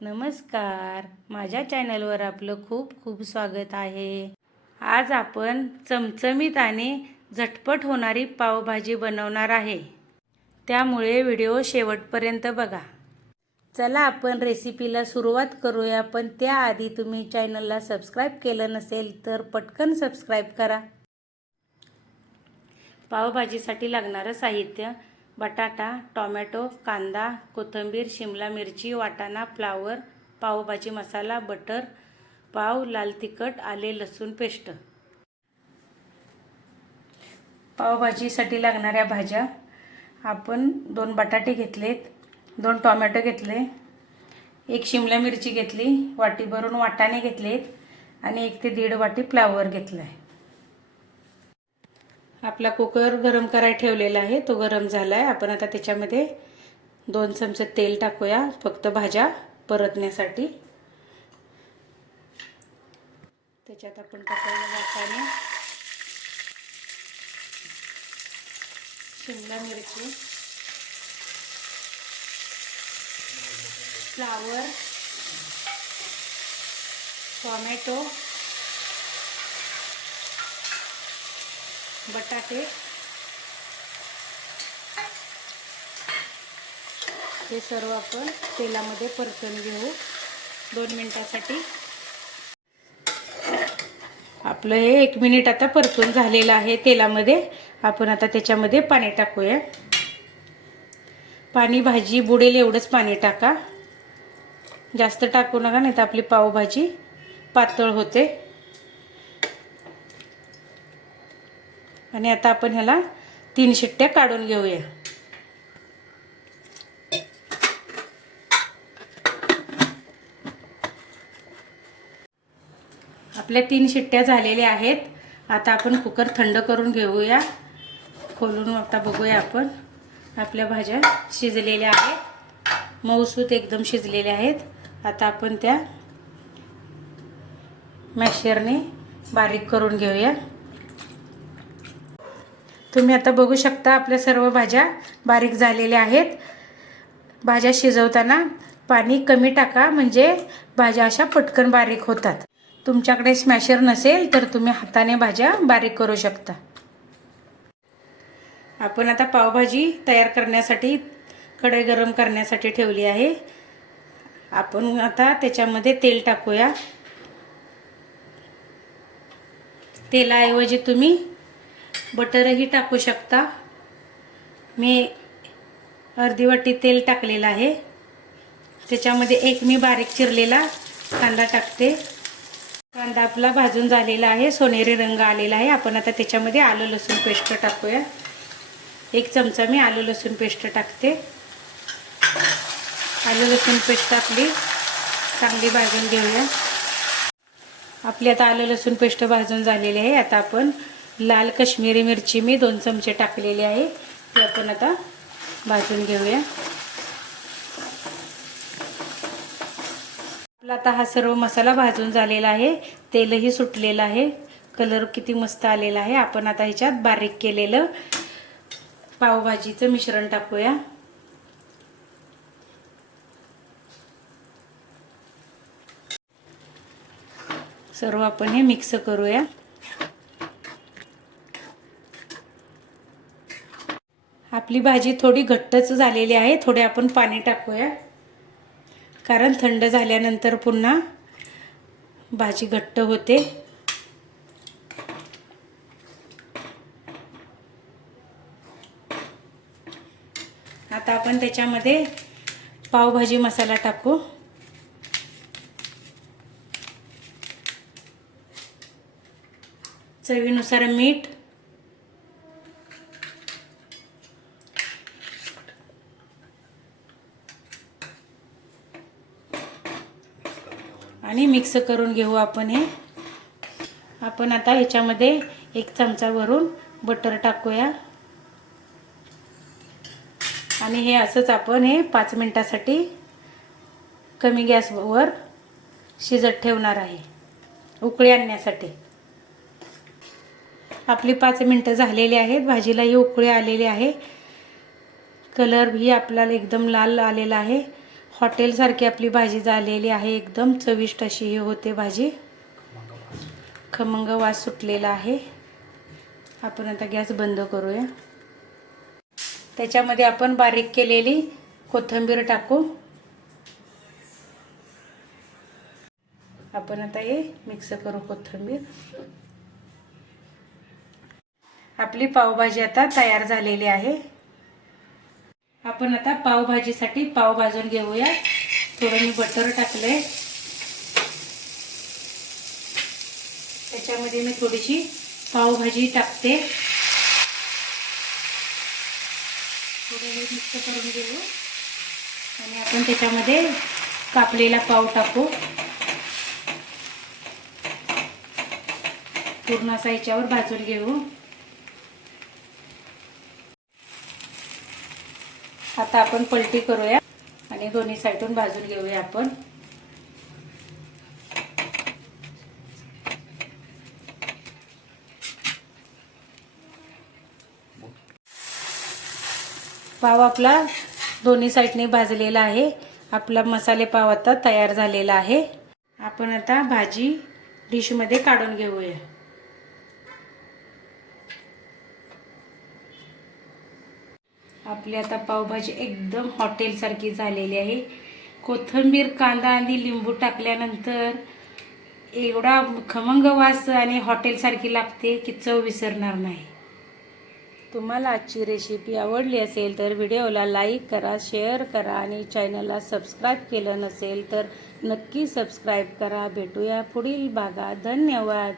नमस्कार. माझ्या चॅनलवर आपलं खूप खूप स्वागत आहे. आज आपण चमचमीत आणि झटपट होणारी पावभाजी बनवणार आहे. त्यामुळे व्हिडिओ शेवटपर्यंत बघा. चला आपण रेसिपीला सुरुवात करूया पण त्याआधी तुम्ही चॅनलला सबस्क्राईब केलं नसेल तर पटकन सबस्क्राईब करा. पावभाजीसाठी लागणारं साहित्य बटाटा टॉमॅटो कांदा कोथिंबीर शिमला मिरची वाटाणा फ्लावर पावभाजी मसाला बटर पाव लाल तिखट आले लसूण पेस्ट. पावभाजीसाठी लागणाऱ्या भाज्या आपण दोन बटाटे घेतलेत दोन टॉमॅटो घेतले एक शिमला मिरची घेतली वाटी भरून वाटाणे घेतलेत आणि एक ते दीड वाटी फ्लावर घेतला आहे आपला कुकर गरम करायला ठेवलेला आहे. तो गरम झाला आहे आपण आता त्याच्यामध्ये दोन चमचे तेल टाकूया. फक्त भाज्या परतण्यासाठी. त्याच्यात आपण टाकायला वाटाणे शिमला मिरची. फ्लावर. टॉमॅटो. बटाटे. हे सर्व आपण तेलामध्ये परतून घेऊ. दोन मिनटासाठी. आपलं हे एक मिनिट आता परतून झालेलं आहे तेलामध्ये. आपण आता त्याच्यामध्ये पाणी टाकूया. पाणी भाजी बुडेल एवढंच पाणी टाका. जास्त टाकू नका नाही तर आपली पावभाजी पातळ होते. आणि आता आपण ह्याला तीन शिट्ट्या काढून घेऊया. आपल्या तीन शिट्ट्या झालेल्या आहेत. आता आपण कुकर थंड करून घेऊया. खोलून आता बघूया आपण. आपल्या भाज्या शिजलेल्या आहेत. मऊसूत एकदम शिजलेल्या आहेत. आता आपण त्या मॅशरने बारीक करून घेऊया. तुम्ही आता बघू शकता आपल्या सर्व भाज्या बारीक झालेल्या आहेत. भाज्या शिजवताना पाणी कमी टाका म्हणजे भाज्या अशा पटकन बारीक होतात. तुमच्याकडे स्मॅशर नसेल तर तुम्ही हाताने भाज्या बारीक करू शकता. आपण आता पावभाजी तयार करण्यासाठी कढई गरम करण्यासाठी ठेवली आहे. आपण आता त्याच्यामध्ये तेल टाकूया. तेलाऐवजी तुम्ही बटरही टाकू शकता. मी अर्धी वाटी तेल टाकलेलं आहे. त्याच्यामध्ये एक मी बारीक चिरलेला कांदा टाकते. कांदा आपला भाजून झालेला आहे. सोनेरी रंग आलेला आहे. आपण आता त्याच्यामध्ये आलं लसूण पेस्ट टाकूया. एक चमचा मी आलं लसूण पेस्ट टाकते. आलं लसूण पेस्ट आपली चांगली भाजून घेऊया. आपली आता आलं लसूण पेस्ट भाजून झालेली आहे. आता आपण लाल कश्मीरी मिरची मी दोन चमचे टाकलेली आहे. ती आपण आता भाजून घेऊया. आपला आता हा सर्व मसाला भाजून झालेला आहे. तेलही सुटलेलं आहे. कलर किती मस्त आलेला आहे. आपण आता ह्याच्यात बारीक केलेलं पावभाजीचं मिश्रण टाकूया. सर्व आपण हे मिक्स करूया. आपली भाजी थोडी घट्टच झालेली आहे. थोडे आपण पाणी टाकूया. कारण थंड झाल्यानंतर पुन्हा भाजी घट्ट होते. आता आपण त्याच्यामध्ये पावभाजी मसाला टाकू. चवीनुसार मीठ आणि मिक्स करून घेऊ आपण हे. आपण आता ह्याच्यामध्ये एक चमचा भरून बटर टाकूया. आणि हे असंच आपण हे पाच मिनटासाठी कमी गॅसवर शिजत ठेवणार आहे. उकळी आणण्यासाठी. आपली पाच मिनटं झालेली आहेत. भाजीलाही उकळी आलेली आहे. कलर ही आपल्याला एकदम लाल आलेला आहे. हॉटेलसारखी आपली भाजी झालेली आहे. एकदम चविष्ट अशी ही होते भाजी. खमंग वास सुटलेला आहे. आपण आता गॅस बंद करूया. त्याच्यामध्ये आपण बारीक केलेली कोथिंबीर टाकू. आपण आता हे मिक्स करू कोथिंबीर. आपली पावभाजी आता तयार झालेली आहे. आपण आता पावभाजीसाठी पाव भाजून घेऊया. थोडं मी बटर टाकलंय. त्याच्यामध्ये मी थोडीशी पावभाजी टाकते. थोडं हे मिक्स करून घेऊ. आणि आपण त्याच्यामध्ये कापलेला पाव टाकू. पूर्ण असा याच्यावर भाजून घेऊ. आता आपण पलटी करूया आणि दोन्ही साईडून भाजून घेऊया आपण. पाव आपला दोन्ही साईडने भाजलेला आहे. आपला मसाले पाव आता तयार झालेला आहे. आपण आता भाजी डिशमध्ये काढून घेऊया. आपली आता पावभाजी एकदम हॉटेलसारखी झालेली आहे. कोथिंबीर कांदा आणि लिंबू टाकल्यानंतर एवढा खमंग वास आणि हॉटेलसारखी लागते की चव विसरणार नाही. तुम्हाला आजची रेसिपी आवडली असेल तर व्हिडिओला लाईक करा शेअर करा आणि चॅनलला सबस्क्राईब केलं नसेल तर नक्की सबस्क्राईब करा. भेटूया पुढील भागात. धन्यवाद.